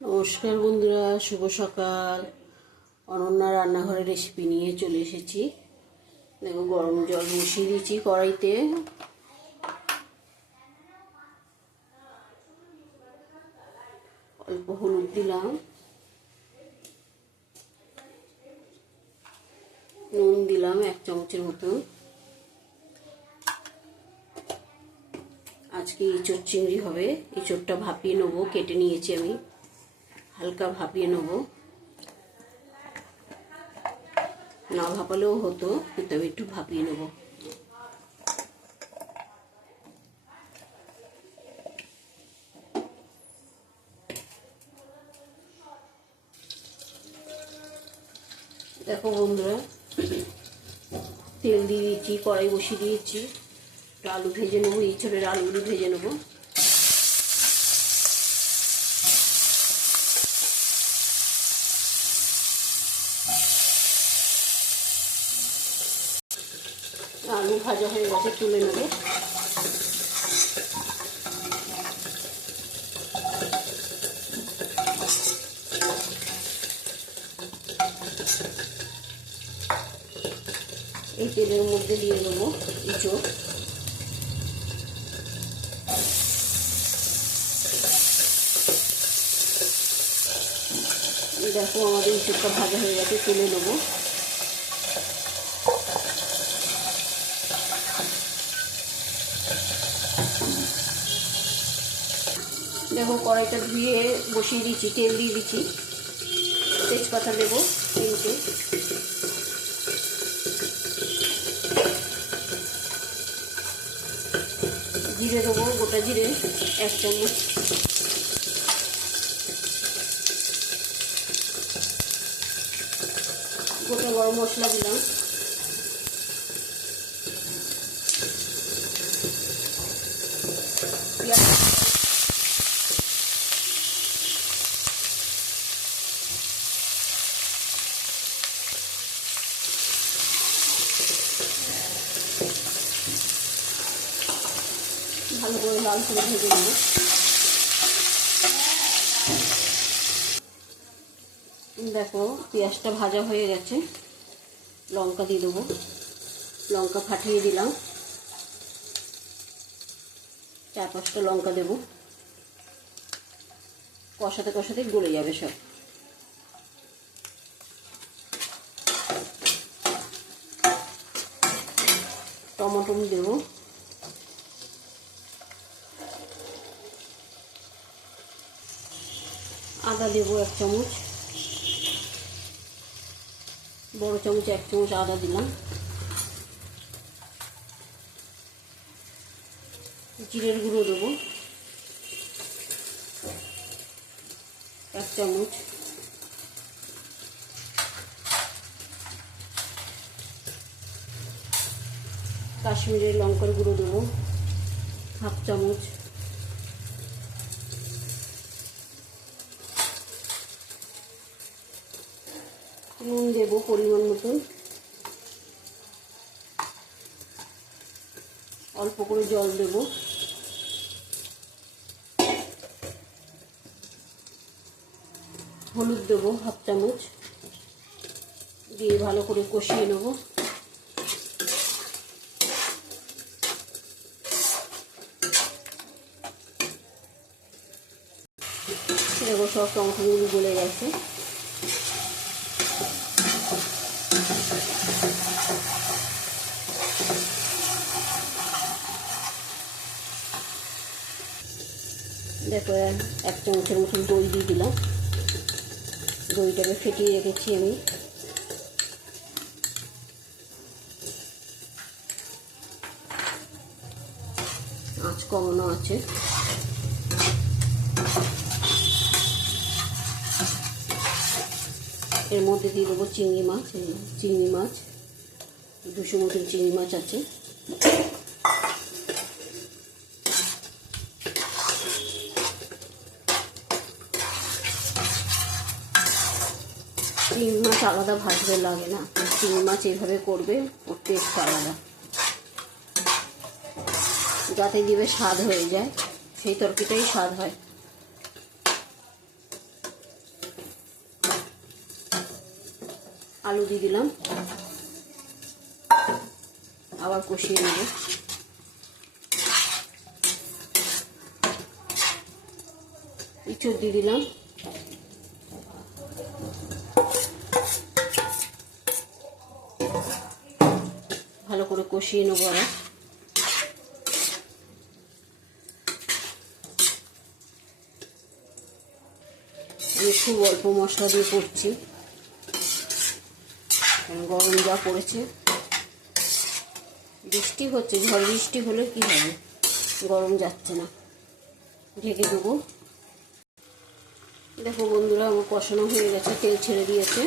নমস্কার বন্ধুরা, শুভ সকাল। অনন্যা রান্নাঘরের রেসিপি নিয়ে চলে এসেছি। দেখো, গরম জল বসিয়ে দিয়েছি কড়াইতে। অল্প হলুদ দিলাম, নুন দিলাম 1 চামচের মতো। আজকে ইঁচড় চিংড়ি হবে। ইঁচড়টা ভাপিয়ে নেবো, কেটে নিয়েছি আমি, হালকা ভাপিয়ে নেবো। না ভাপালেও হতো, কিন্তু আমি একটু ভাপিয়ে নেবো। দেখো বন্ধুরা, তেল দিয়ে দিয়েছি, কড়াই বসিয়ে দিয়েছি। আলু ভেজে নেবো, ইঁচড়ের আলুগুলো ভেজে নেবো। আলু ভাজা হয়ে গেছে, তুলে নেবো। এই তেলের মধ্যে দিয়ে দেবো ইঁচড়। দেখো, আমাদের ইঁচড়টা ভাজা হয়ে গেছে, তুলে নেবো। দেখো, কড়াইটা ধুয়ে বসিয়ে দিচ্ছি, তেল দিয়ে দিচ্ছি। তেজপাতা দেবো 3টে, জিরে দেবো, গোটা জিরে 1 চামচ, গোটা গরম মশলা দিলাম, পেঁয়াজ, ভালো করে লাল করে ভেজে নেব। দেখো, পেঁয়াজটা ভাজা হয়ে গেছে। লঙ্কা দিয়ে দেবো, লঙ্কা ফাটিয়ে দিলাম। 4-5টা লঙ্কা দেবো। কষাতে কষাতে গলে যাবে সব। টমেটো দেবো, আদা দেবো 1 চামচ, বড় চামচ 1 চামচ আদা দিলাম। জিরের গুঁড়ো দেবো 1 চামচ, কাশ্মীরের লঙ্কার গুঁড়ো দেবো 1/2 চামচ, নুন দেবো পরিমাণ মতন, অল্প করে জল দেবো, হলুদ দেবো 1/2 চামচ, দিয়ে ভালো করে কষিয়ে নেব। দেখো, সব টমেটোগুলো গলে গেছে। দেখো, 1 চামচের মতন দই দিয়ে দিলাম। দইটাকে ফেটিয়ে রেখেছি আমি। আঁচ কমানো আছে। এর মধ্যে দিয়ে দেবো চিংড়ি মাছ। 200 মতন চিংড়ি মাছ আছে। চিংড়ি মাছ আলাদা ভাজতে লাগে না, চিংড়ি মাছ এভাবে করবে, ওর টেস্ট আলাদা। যাতে দিবে স্বাদ হয়ে যায়, সেই তরকারিটাই স্বাদ হয়। আলু দিয়ে দিলাম, আবার কষিয়ে নেব। ইঁচড় দিয়ে দিলাম, ভালো করে কষিয়ে নেবো। আর আমি খুব অল্প মশলা দিয়ে করছি, গরম যা পড়েছে। বৃষ্টি হচ্ছে, ঝড় বৃষ্টি হলে কি হবে, গরম যাচ্ছে না। ঢেকে দেবো। দেখো বন্ধুরা, আমার কষানো হয়ে গেছে, তেল ছেড়ে দিয়েছে।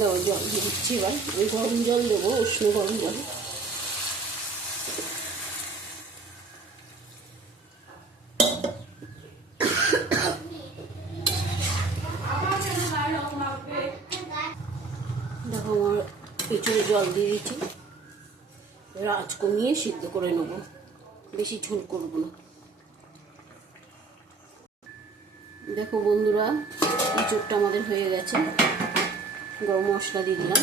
দাও, জল দিয়ে দিচ্ছি। এবার আমি গরম জল দেবো, উষ্ণ গরম জল। দেখো আমার এঁচড়ে জল দিয়ে দিচ্ছি। আঁচ কমিয়ে সিদ্ধ করে নেবো, বেশি ঝোল করবো না। দেখো বন্ধুরা, এঁচড়টা আমাদের হয়ে গেছে। গরম মশলা দিয়ে দিলাম,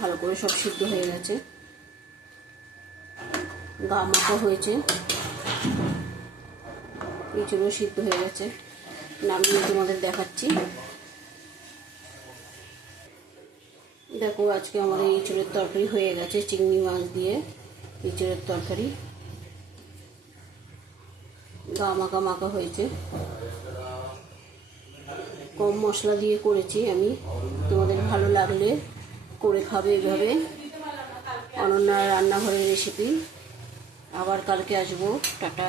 ভালো করে সব সিদ্ধ হয়ে গেছে, গা মাখা হয়েছে, এঁচড়ও সিদ্ধ হয়ে গেছে। নামিয়ে তোমাদের দেখাচ্ছি। দেখো আজকে আমাদের এঁচড়ের তরকারি হয়ে গেছে, চিংড়ি মাছ দিয়ে এঁচড়ের তরকারি। গা মাখা মাখা হয়েছে, কম মশলা দিয়ে করেছি আমি। তোমাদের ভালো লাগলে করে খাবে এভাবে। অনন্যার রান্নাঘরের রেসিপি। আবার কালকে আসবো। টাটা।